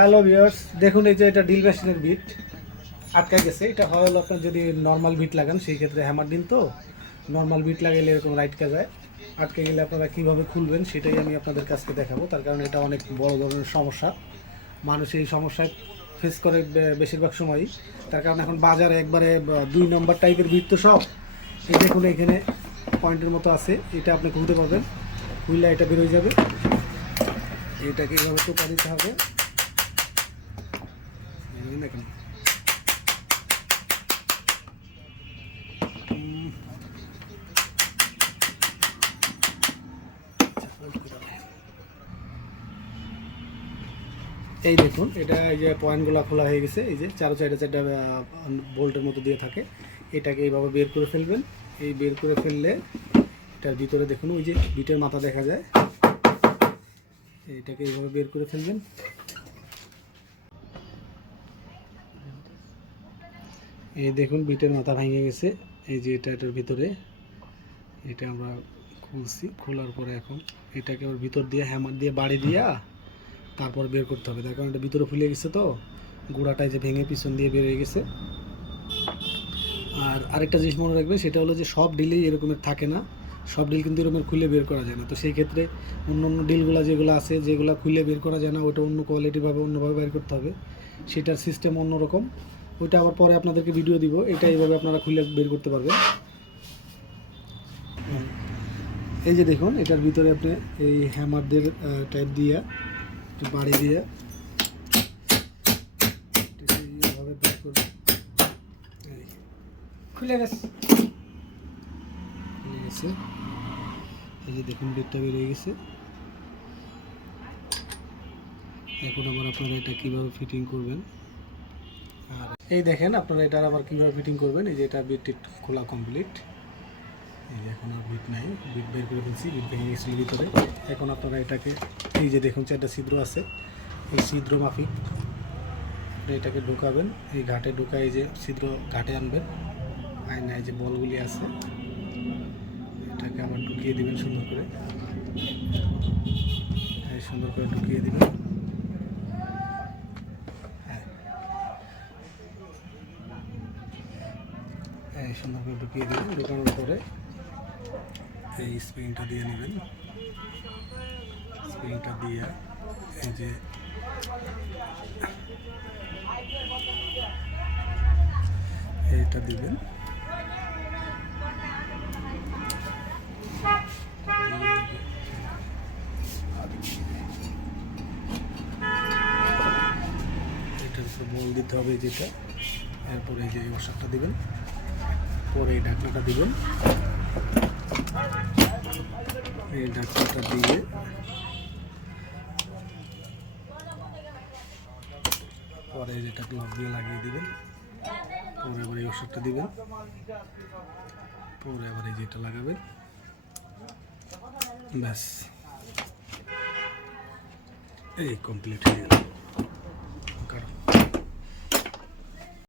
Hello viewers, দেখুন এই যে এটা ড্রিল মেশিনের বিট আটকে গেছে। এটা হলো আপনার যদি নর্মাল বিট লাগান সেই ক্ষেত্রে হ্যামার ডিল তো নর্মাল বিট লাগাইলে এরকম আটকে যায়। আটকে গেলে আপনারা কীভাবে খুলবেন সেটাই আমি আপনাদের কাছে দেখাবো। তার কারণ এটা অনেক বড় ধরনের সমস্যা, মানুষ এই সমস্যায় ফেস করে বেশিরভাগ সময়ই। তার কারণ এখন বাজারে একবারে 2 নম্বর টাইপের বিট তো সব। এই দেখুন এখানে পয়েন্টের মতো আছে, এটা আপনি খুলতে পারবেন। খুললে এটা বেরোয় যাবে। এটাকে এইভাবে টোকা দিতে হবে। দেখুন এই দেখুন এটা এই যে পয়েন্টগুলো খোলা হয়ে গেছে। এই যে চারটা বোল্টের মতো দিয়ে থাকে। এটাকে এইভাবে বের করে ফেলবেন। এই বের করে ফেললে এটার ভিতরে দেখুন ওই যে বিটের মাথা দেখা যায়। এটাকে এইভাবে বের করে ফেলবেন। এই দেখুন বিটের মাথা ভেঙে গেছে। এই যে এটার ভিতরে এটা আমরা খুলছি। খোলার পরে এখন এটাকে ওর ভিতর দিয়ে হ্যামার দিয়ে বাড়ি দিয়া তারপর বের করতে হবে। তার কারণ এটা ভিতরে ফুলে গেছে তো গোড়াটায় যে ভেঙে পিছন দিয়ে বের হয়ে গেছে। আর আরেকটা জিনিস মনে রাখবেন, সেটা হলো যে সব ডিলেই এরকমের থাকে না। সব ডিল কিন্তু এরকমের খুলে বের করা যায় না। তো সেই ক্ষেত্রে অন্য অন্য ডিলগুলো যেগুলো আছে যেগুলো খুলে বের করা যায় না, ওটা অন্য কোয়ালিটিভাবে অন্যভাবে বের করতে হবে। সেটার সিস্টেম অন্যরকম। ওইটা আবার পরে আপনাদেরকে ভিডিও দিব। এটা এইভাবে আপনারা খুলে বের করতে পারবেন। এই যে দেখুন এটার ভিতরে আপনি এই হ্যামারদের টাইপ দিয়ে বাড়ি দিয়ে এইভাবে বের করবেন। খুলে গেছে। এই যে দেখুন বিটটা বেরিয়ে গেছে। এখন আবার আপনারা এটা কীভাবে ফিটিং করবেন। আর এই দেখেন আপনারা এটার আবার কীভাবে ফিটিং করবেন। এই যে এটা বিট খোলা কমপ্লিট। এই যে এখন আর বিট নাই, বিট বের করে ফেলছি, বিট ভেঙে গেছিল ভিতরে। এখন আপনারা এটাকে এই যে দেখুন 4টা ছিদ্র আছে, এই ছিদ্র মাফিক এটাকে ঢুকাবেন। এই ঘাটে ঢুকায় এই যে ছিদ্র ঘাটে আনবেন। আয়না এই যে বলগুলি আছে এটাকে আবার ঢুকিয়ে দিবেন সুন্দর করে। সুন্দর করে ঢুকিয়ে দিবেন। সুন্দর করে ঢুকিয়ে দেবেন। ঢুকানোর পরে এই স্প্রিংটা দিয়ে নেবেন। স্প্রিংটা দিয়ে এই যে এইটা দিবেন। এটার উপর বল দিতে হবে যেটা। এরপরে এই যে এই ওষুধটা দিবেন। পরে এই ঢাকনাটা দিবেন। এই ঢাকনাটা দিয়ে পরে যেটা গ্লাভ দিয়ে লাগিয়ে দিবেন। পরে আবার এই ওষুধটা দিবেন। পরে আবার এই যেটা লাগাবেন। ব্যাস এই কমপ্লিট হয়ে গেল।